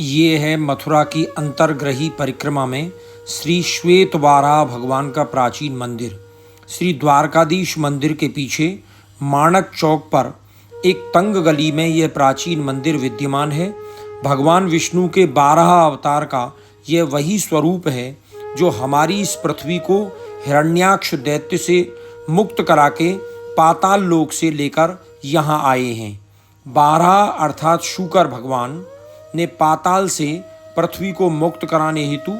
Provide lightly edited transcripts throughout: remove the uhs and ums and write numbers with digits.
ये है मथुरा की अंतर्ग्रही परिक्रमा में श्री श्वेतवारा भगवान का प्राचीन मंदिर। श्री द्वारकाधीश मंदिर के पीछे माणक चौक पर एक तंग गली में यह प्राचीन मंदिर विद्यमान है। भगवान विष्णु के 12 अवतार का यह वही स्वरूप है जो हमारी इस पृथ्वी को हिरण्याक्ष दैत्य से मुक्त करा के पाताल लोक से लेकर यहाँ आए हैं। 12 अर्थात शूकर भगवान ने पाताल से पृथ्वी को मुक्त कराने हेतु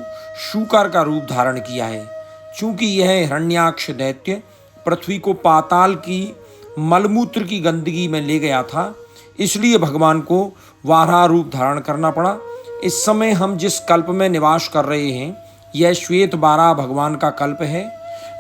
शूकर का रूप धारण किया है। चूंकि यह हिरण्याक्ष दैत्य पृथ्वी को पाताल की मलमूत्र की गंदगी में ले गया था, इसलिए भगवान को वाराह रूप धारण करना पड़ा। इस समय हम जिस कल्प में निवास कर रहे हैं, यह श्वेत वाराह भगवान का कल्प है।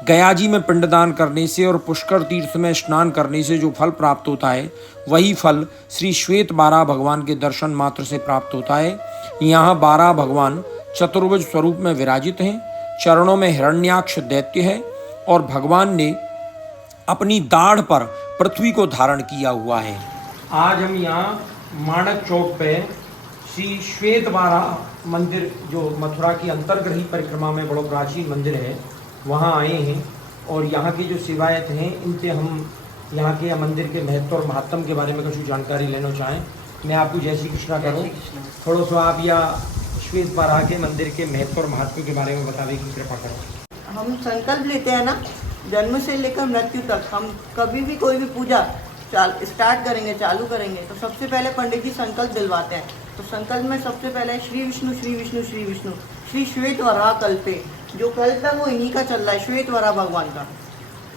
गया जी में पिंडदान करने से और पुष्कर तीर्थ में स्नान करने से जो फल प्राप्त होता है, वही फल श्री श्वेत वाराह भगवान के दर्शन मात्र से प्राप्त होता है। यहाँ 12 भगवान चतुर्भुज स्वरूप में विराजित हैं। चरणों में हिरण्याक्ष दैत्य है और भगवान ने अपनी दाढ़ पर पृथ्वी को धारण किया हुआ है। आज हम यहाँ माणक चौक पे श्री श्वेत वाराह मंदिर, जो मथुरा की अंतर्ग्रही परिक्रमा में बड़ा प्राचीन मंदिर है, वहाँ आए हैं और यहाँ की जो सेवायत हैं, इनसे हम यहाँ के मंदिर के महत्व और महात्म के बारे में कुछ जानकारी लेना चाहें। मैं आपको जय श्री कृष्णा करूँ, थोड़ा सा आप या श्वेत वाराह के मंदिर के महत्व और महत्व के बारे में बताने की कृपा करें। हम संकल्प लेते हैं ना, जन्म से लेकर मृत्यु तक हम कभी भी कोई भी पूजा स्टार्ट करेंगे, चालू करेंगे, तो सबसे पहले पंडित जी संकल्प दिलवाते हैं। तो संकल्प में सबसे पहले श्री विष्णु श्री विष्णु श्री विष्णु श्री श्वेत वाराह कल्पे, जो कल्प है वो इन्हीं का चल रहा है, श्वेत वाराह भगवान का।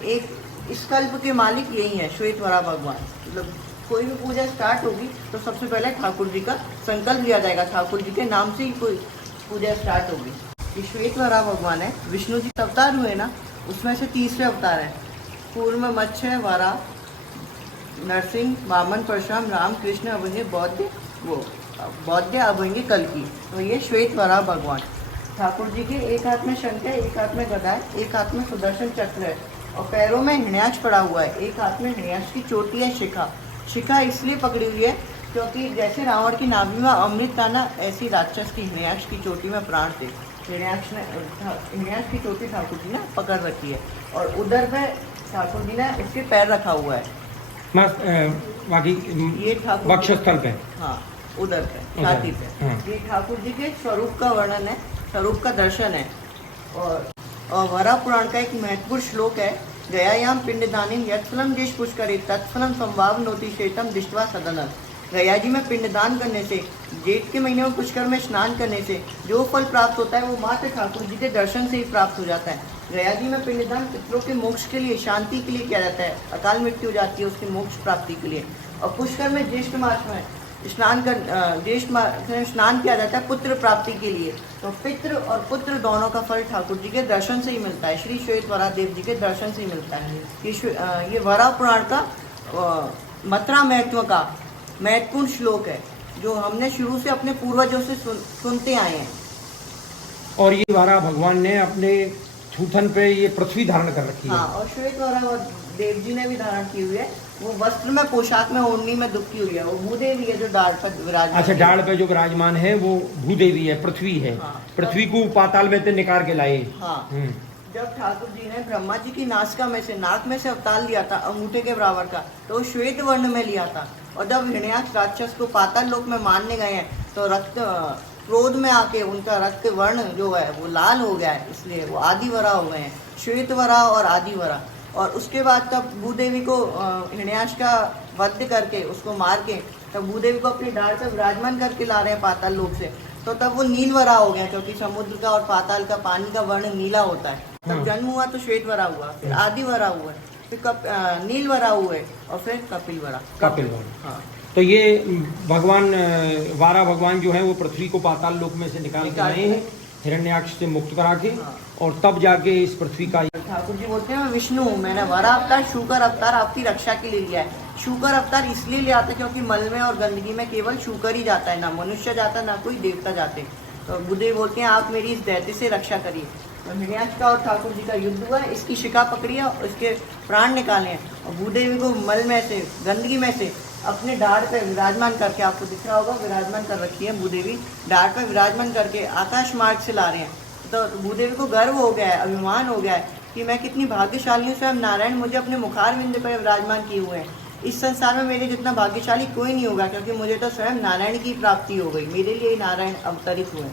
एक इस कल्प के मालिक यही है, श्वेत वाराह भगवान। मतलब कोई भी पूजा स्टार्ट होगी तो सबसे पहले ठाकुर जी का संकल्प लिया जाएगा, ठाकुर जी के नाम से ही कोई पूजा स्टार्ट होगी। ये श्वेत वाराह भगवान है, विष्णु जी अवतार हुए ना, उसमें से तीसरे अवतार है। पूर्व में मत्स्य, वाराह, नरसिंह, वामन, परशुराम, राम, कृष्ण, अभंगे, बौद्ध, अभंगे, कल्कि। तो ये श्वेत वाराह भगवान ठाकुर जी के एक हाथ में शंख है, एक हाथ में गदा है, एक हाथ में सुदर्शन चक्र है और पैरों में हिरण्याक्ष पड़ा हुआ है। एक हाथ में हिरण्याक्ष की चोटी है, शिखा इसलिए पकड़ी हुई है क्योंकि जैसे रावण की नाभि में अमृत था ना, ऐसी राक्षस की हिरण्याक्ष की चोटी में प्राण थे। हिरण्याक्ष की चोटी ठाकुर जी ने पकड़ रखी है और उधर पे ठाकुर जी ने इसके पैर रखा हुआ है। ये ठाकुर वक्षस्थल पे, हाँ उधर पे छाती पे, ये ठाकुर जी के स्वरूप का वर्णन है, स्वरूप का दर्शन है। और वराह पुराण का एक महत्वपूर्ण श्लोक है, गयायाम पिंडदानीम यत्फलम देश पुष्करे तत्फलम संभावनोति शेतम दृष्ट्वा सदनम। गया जी में पिंडदान करने से, जेठ के महीने में पुष्कर में स्नान करने से जो फल प्राप्त होता है वो मात्र ठाकुर जी के दर्शन से ही प्राप्त हो जाता है। गया जी में पिंडदान पितरों के मोक्ष के लिए, शांति के लिए किया जाता है, अकाल मृत्यु हो जाती है उसकी मोक्ष प्राप्ति के लिए। और पुष्कर में ज्येष्ठ मास में स्नान किया जाता है पुत्र प्राप्ति के लिए। तो पितृ और पुत्र दोनों का फल ठाकुर जी के दर्शन से ही मिलता है, श्री श्वेत वाराह देव जी के दर्शन से ही मिलता है। ये वराह पुराण का मथुरा महत्व का महत्वपूर्ण श्लोक है, जो हमने शुरू से अपने पूर्वजों से सुनते आए हैं। और ये वाराह भगवान ने अपने थूथन पे ये पृथ्वी धारण कर रखी है। हाँ, और श्वेत वाराह देव जी ने भी धारण की हुई है। वो वस्त्र में, पोशाक में, ओढ़नी में दुबकी हुई है। वो भूदेवी है जो डाढ़ पर विराजमान। अच्छा, डाढ़ पे जो विराजमान है वो भूदेवी है, पृथ्वी है। हाँ, पृथ्वी को पाताल में से निकाल के लाए। हाँ, जब ठाकुर जी ने ब्रह्मा जी की नासिका में से, नाक में से अवतार लिया था अंगूठे के बराबर का, तो वो श्वेत वर्ण में लिया था। और जब हिरण्याक्ष राक्षस को पाताल लोक में मारने गए हैं तो रक्त क्रोध में आके उनका रक्त वर्ण जो है वो लाल हो गया है, इसलिए वो आदि वराह हो गए हैं, श्वेत वराह और आदि वराह। और उसके बाद तब भूदेवी को हिरण्याक्ष का वध करके, उसको मार के, तब भूदेवी को अपनी डाढ़ पर विराजमान करके ला रहे हैं पाताल लोक से। तो तब वो नील वराह हो गया, क्योंकि समुद्र का और पाताल का पानी का वर्ण नीला होता है। तब जन्म हुआ तो श्वेत वराह हुआ, फिर आदि वराह हुआ, फिर नील वराह हुए और फिर कपिल वराह। हाँ, तो ये भगवान वाराह भगवान जो है वो पृथ्वी को पाताल लोक में से निकाल के आए हैं, हिरण्याक्ष से मुक्त करा के। हाँ। और तब जाके इस पृथ्वी का, ठाकुर जी बोलते हैं, मैं विष्णु हूँ, मैंने वराह अवतार, शूकर अवतार आपकी रक्षा के लिए लिया है। शूकर अवतार इसलिए ले आता है क्योंकि मल में और गंदगी में केवल शूकर ही जाता है, ना मनुष्य जाता, ना कोई देवता जाते। तो बुद्धदेव बोलते हैं आप मेरी इस दैत्य से रक्षा करिए। तो हिरण्याक्ष का और ठाकुर जी का युद्ध हुआ, इसकी शिखा पकड़ी है और इसके प्राण निकाले हैं। और भूदेवी को मल में से, गंदगी में से अपने डाढ़ पे विराजमान करके, आपको दिख रहा होगा विराजमान कर रखी है भूदेवी, डाढ़ पे विराजमान करके आकाश मार्ग से ला रहे हैं। तो भूदेवी को गर्व हो गया है, अभिमान हो गया है कि मैं कितनी भाग्यशाली हूँ, स्वयं नारायण मुझे अपने मुखार बिंद पर विराजमान किए हुए हैं। इस संसार में मेरे जितना भाग्यशाली कोई नहीं होगा, क्योंकि मुझे तो स्वयं नारायण की प्राप्ति हो गई, मेरे लिए ही नारायण अवतरित हुए।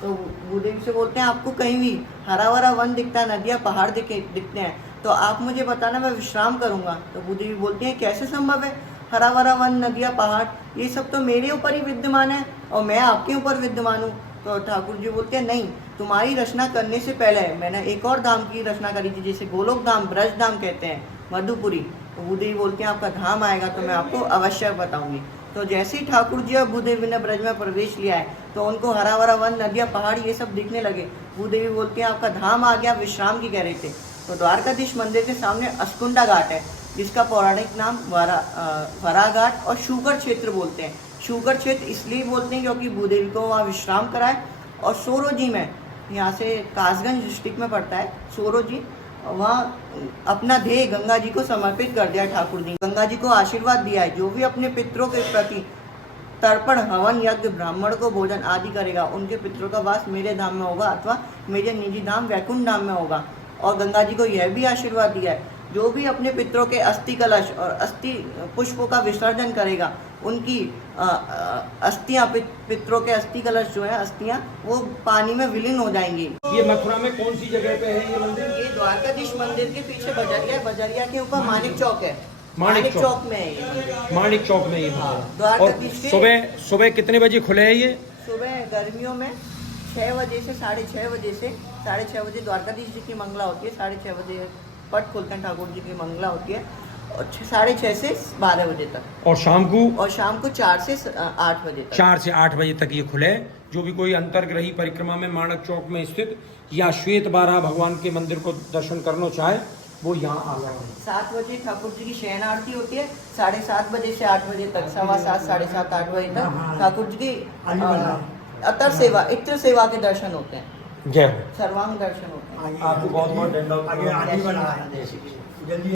तो भूदेवी से बोलते हैं आपको कहीं भी हरा भरा वन दिखता है, नदियाँ पहाड़ दिखते हैं, तो आप मुझे बताना, मैं विश्राम करूँगा। तो भूदेवी बोलती हैं कैसे संभव है, हरा भरा वन नदियाँ पहाड़ ये सब तो मेरे ऊपर ही विद्यमान है और मैं आपके ऊपर विद्यमान हूँ। तो ठाकुर जी बोलते हैं नहीं, तुम्हारी रचना करने से पहले मैंने एक और धाम की रचना करी थी, जिसे गोलोक धाम, ब्रज धाम कहते हैं, मधुपुरी। तो भूदेवी बोलते हैं आपका धाम आएगा तो मैं आपको अवश्य बताऊंगी। तो जैसे ही ठाकुर जी और भूदेवी ने ब्रज में प्रवेश लिया है तो उनको हरा भरा वन, नदियाँ, पहाड़ ये सब दिखने लगे। भूदेवी बोलती हैं आपका धाम आ गया, विश्राम की कह रहे थे। तो द्वारकाधीश मंदिर के सामने अस्कुंडा घाट है, जिसका पौराणिक नाम वरा घाट और शुगर क्षेत्र बोलते हैं। शुगर क्षेत्र इसलिए बोलते हैं क्योंकि भूदेवी को वहाँ विश्राम कराए। और सोरोजी में, यहाँ से कासगंज डिस्ट्रिक्ट में पड़ता है सोरोजी, वहाँ अपना देह गंगा जी को समर्पित कर दिया ठाकुर जी। गंगा जी को आशीर्वाद दिया है, जो भी अपने पितरों के प्रति तर्पण, हवन, यज्ञ, ब्राह्मण को भोजन आदि करेगा, उनके पितरों का वास मेरे धाम में होगा अथवा मेरे निजी धाम वैकुंठ धाम में होगा। और गंगा जी को यह भी आशीर्वाद दिया है, जो भी अपने पितरों के अस्थि कलश और अस्थि पुष्पों का विसर्जन करेगा, उनकी अस्थियाँ, पितरों के अस्थि कलश जो है, अस्थियाँ, वो पानी में विलीन हो जाएंगी। ये मथुरा में कौन सी जगह पे है ये मंदिर? ये द्वारकाधीश मंदिर के पीछे बजरिया, बजरिया के ऊपर मानिक चौक है, मानिक चौक में है ये। मानिक चौक में ये हाँ, मंदिर। और द्वारकाधीश के सुबह कितने बजे खुले है ये? सुबह गर्मियों में 6 बजे से 6:30 बजे से 6:30 बजे द्वारकाधीश जी की मंगला होती है, 6:30 बजे पट खोलते हैं, ठाकुर जी की मंगला होती है, और 6:30 से 12 बजे तक। और शाम को 4 से 8 बजे तक। 4 से 8 बजे तक ये खुले। जो भी कोई अंतर्ग्रही परिक्रमा में माणक चौक में स्थित या श्वेत बारह भगवान के मंदिर को दर्शन करना चाहे वो यहाँ आ जाए। 7 बजे ठाकुर जी की शयन आरती होती है, 7:30 बजे से 8 बजे तक, 7:15, 7:30, 8 बजे तक ठाकुर जी की अतर सेवा, इत्र सेवा के दर्शन होते हैं। जय हो। सर्वांग दर्शन होते हैं। आपको बहुत बहुत धन्यवाद। जय श्री कृष्ण।